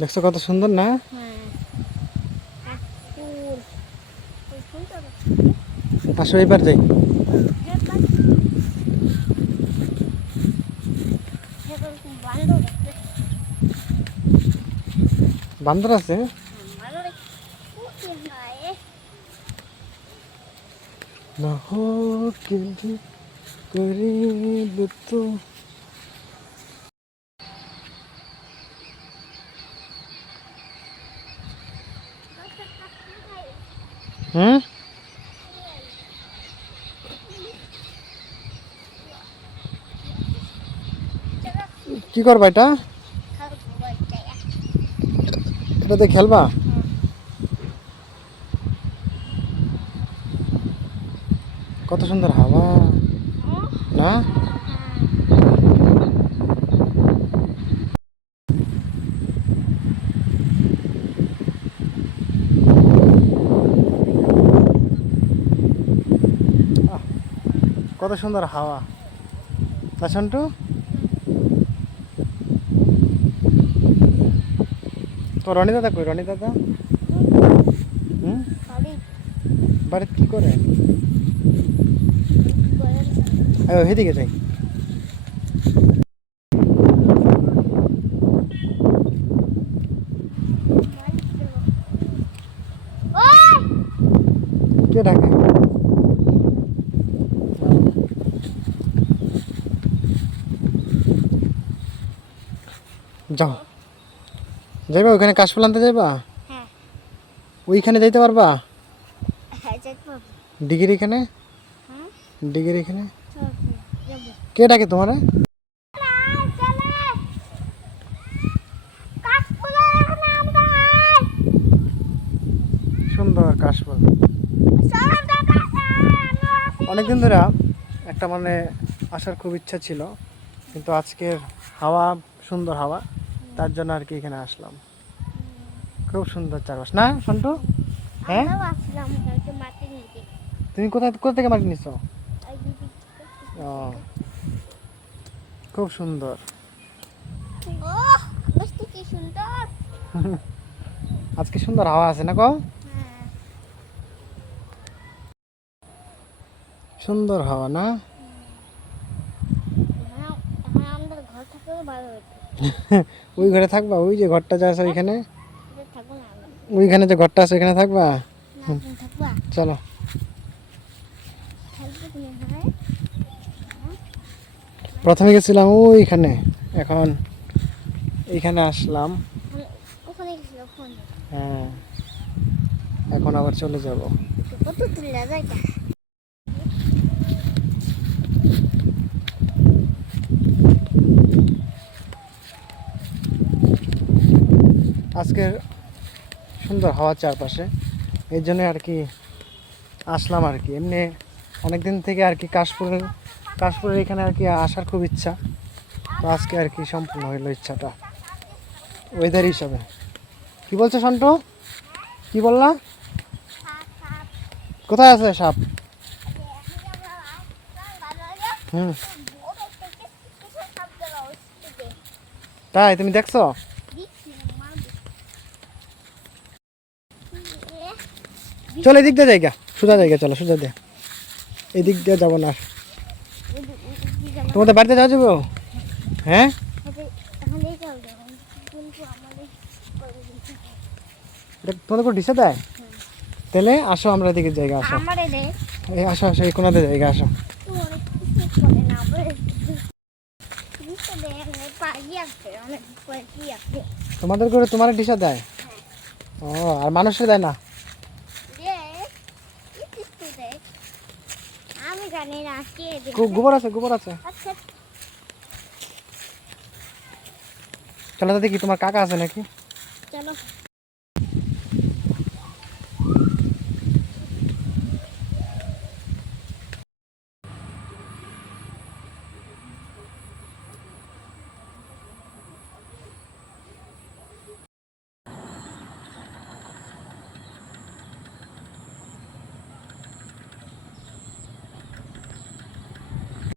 দেখছ কত সুন্দর না? আসো এবার যাই। বান্দর আছে? না হো কেলি করিব হুম? কি করবা এটা? এটাতে খেলবা? কত সুন্দর হাওয়া। না? কত সুন্দর হাওয়া। তা সন্টু? তো রনি দাদা কই? রনি দাদা? হুম? বাড়িতে কি করে? সেদিকে যাই। কে ডাকে? যাও। যাইবা? ওইখানে কাশফুল আনতে যাইবা? হ্যাঁ। ওইখানে যাইতে পারবা? হ্যাঁ ডিগির এখানে? হ্যাঁ ডিগির এখানে? কে ডাকে তোমার? সুন্দর কাশফুল। অনেকদিন ধরে একটা মানে আসার খুব ইচ্ছা ছিল কিন্তু আজকের হাওয়া সুন্দর হাওয়া। তার জন্য আর কি এখানে আসলাম। খুব সুন্দর চারপাশ। না সন্টু? হ্যাঁ? তুমি কোথায় কোথা থেকে মাটি নিছো? ও। খুব সুন্দর। আজকে সুন্দর হাওয়া আছে না কো হ্যাঁ। সুন্দর হাওয়া না? আমাদের ঘর ভালো হতো। ওই ঘরে থাকবা? ওই যে ঘরটা যা আছে ওইখানে। ওইখানে যে ঘরটা আছে ওইখানে থাকবা? চলো। প্রথমে গেছিলাম ওইখানে। এখন এইখানে আসলাম। হ্যাঁ। এখন আবার চলে যাব কত তুলে জায়গা আজকের সুন্দর হাওয়া চারপাশে। এই জন্য আর কি আসলাম আর কি। এমনি অনেক দিন থেকে আর কি কাশপুরের কাশপুরের এখানে আর কি আসার খুব ইচ্ছা। তো আজকে আর কি সম্পূর্ণ হইল ইচ্ছাটা। ওয়েদার হিসাবে। কি বলছো সন্টু কি বললা? কোথায় আছে সাপ? হুম। তাই, তুমি দেখছ? চলো এদিক দিয়ে জায়গা সোজা জায়গা চলো সোজা দিয়ে। এদিক দিয়ে যাব না তোমাদের বাড়িতে যাওয়া যাব? হ্যাঁ? তোমাদের কোনো ডিসে দেয়? তাহলে আসো আমরা এদিকে জায়গা আসো। এই আসো আসো এই কোনাতে জায়গা আসো। তোমার কিছু করে না বলে কিছু দেয় না পাগি আছে অনেক কয়েকই আছে। তোমাদের করে তোমার ডিসা দেয়? ও আর মানুষের দেয় না দে কি কিছু দেয় আমি জানি না কে দেয় গো- গোবর আছে গোবর আছে আচ্ছা চলো তো দেখি তোমার কাকা আছে নাকি চলো